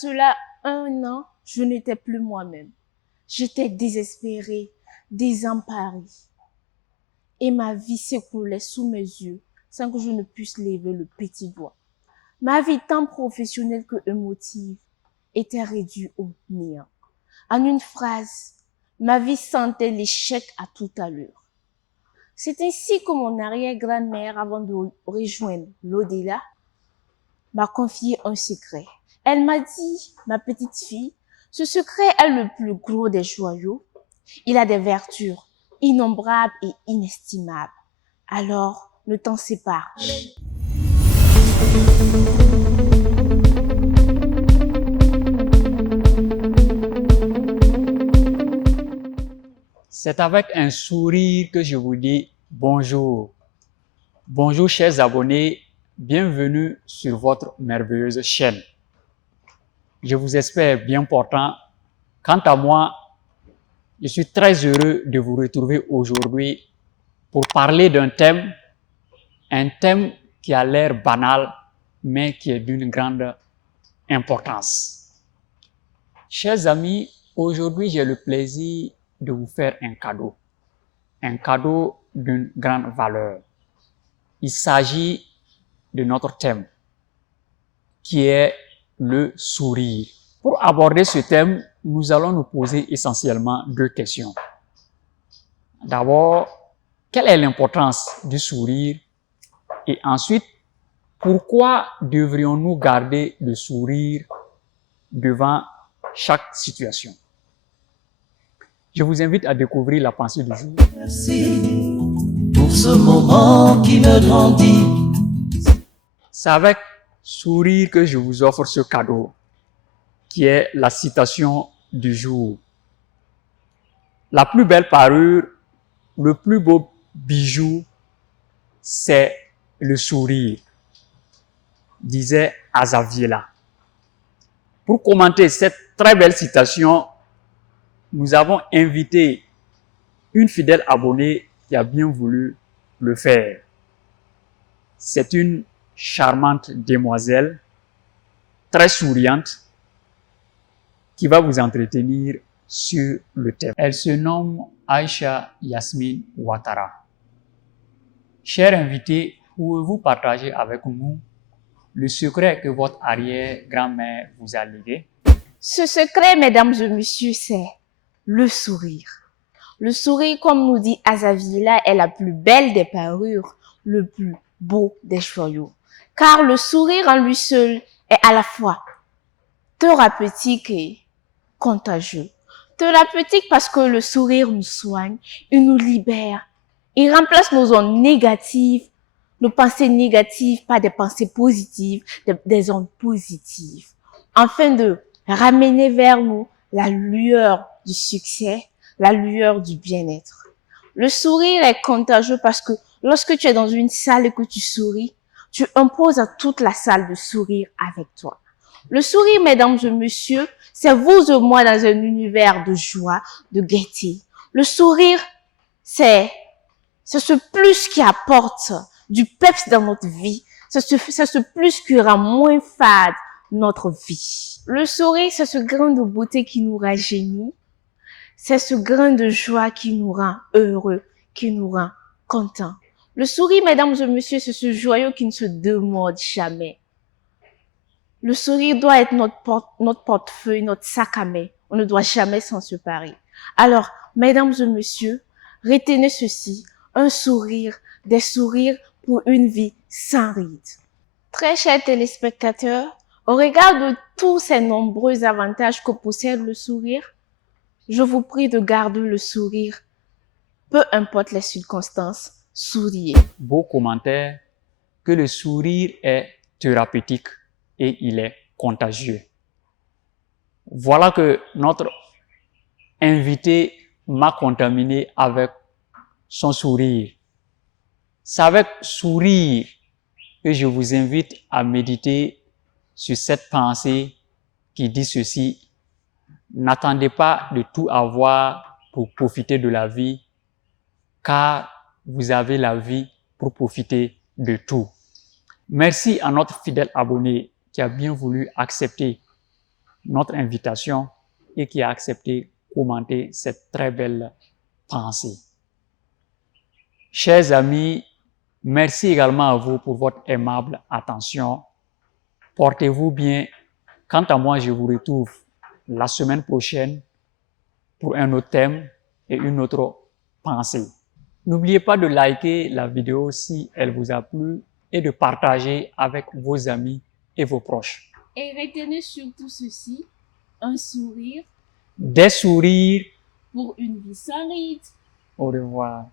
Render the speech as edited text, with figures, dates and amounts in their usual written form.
cela 1 an, je n'étais plus moi-même. J'étais désespérée, désemparée. Et ma vie s'écoulait sous mes yeux sans que je ne puisse lever le petit doigt. Ma vie tant professionnelle que émotive était réduite au néant. En une phrase, ma vie sentait l'échec à toute allure. C'est ainsi que mon arrière-grand-mère, avant de rejoindre l'au-delà, m'a confié un secret. Elle m'a dit, ma petite fille, ce secret est le plus gros des joyaux. Il a des vertus innombrables et inestimables. Alors, ne t'en sépare. C'est avec un sourire que je vous dis bonjour. Bonjour chers abonnés, bienvenue sur votre merveilleuse chaîne. Je vous espère bien portant. Quant à moi, je suis très heureux de vous retrouver aujourd'hui pour parler d'un thème, un thème qui a l'air banal, mais qui est d'une grande importance. Chers amis, aujourd'hui j'ai le plaisir de vous faire un cadeau d'une grande valeur. Il s'agit de notre thème, qui est le sourire. Pour aborder ce thème, nous allons nous poser essentiellement 2 questions. D'abord, quelle est l'importance du sourire? Et ensuite, pourquoi devrions-nous garder le sourire devant chaque situation? Je vous invite à découvrir la pensée du jour. Merci pour ce moment qui me grandit. C'est avec sourire que je vous offre ce cadeau, qui est la citation du jour. La plus belle parure, le plus beau bijou, c'est le sourire, disait Azaviela. Pour commenter cette très belle citation, nous avons invité une fidèle abonnée qui a bien voulu le faire. C'est une charmante demoiselle, très souriante, qui va vous entretenir sur le thème. Elle se nomme Aïcha Yasmine Ouattara. Chers invités, pouvez-vous partager avec nous le secret que votre arrière-grand-mère vous a légué? Ce secret, mesdames et messieurs, c'est le sourire. Le sourire, comme nous dit Azaviela, est la plus belle des parures, le plus beau des joyaux. Car le sourire en lui seul est à la fois thérapeutique et contagieux. Thérapeutique parce que le sourire nous soigne, il nous libère, il remplace nos ondes négatives, nos pensées négatives par des pensées positives, des ondes positives, afin de ramener vers nous la lueur du succès, la lueur du bien-être. Le sourire est contagieux parce que lorsque tu es dans une salle et que tu souris, tu imposes à toute la salle de sourire avec toi. Le sourire, mesdames et messieurs, c'est vous et moi dans un univers de joie, de gaieté. Le sourire, c'est ce plus qui apporte du peps dans notre vie. C'est ce plus qui rend moins fade notre vie. Le sourire, c'est ce grain de beauté qui nous rajeunit. C'est ce grain de joie qui nous rend heureux, qui nous rend contents. Le sourire, mesdames et messieurs, c'est ce joyau qui ne se démode jamais. Le sourire doit être notre portefeuille, notre sac à main. On ne doit jamais s'en séparer. Alors, mesdames et messieurs, retenez ceci, un sourire, des sourires pour une vie sans ride. Très chers téléspectateurs, au regard de tous ces nombreux avantages que possède le sourire, je vous prie de garder le sourire. Peu importe les circonstances, souriez. Beau commentaire, que le sourire est thérapeutique et il est contagieux. Voilà que notre invité m'a contaminé avec son sourire. C'est avec sourire que je vous invite à méditer sur cette pensée qui dit ceci: n'attendez pas de tout avoir pour profiter de la vie, car vous avez la vie pour profiter de tout. Merci à notre fidèle abonné qui a bien voulu accepter notre invitation et qui a accepté de commenter cette très belle pensée. Chers amis, merci également à vous pour votre aimable attention. Portez-vous bien. Quant à moi, je vous retrouve la semaine prochaine pour un autre thème et une autre pensée. N'oubliez pas de liker la vidéo si elle vous a plu et de partager avec vos amis et vos proches. Et retenez surtout ceci, un sourire Des sourires. pour une vie sans ride. Au revoir.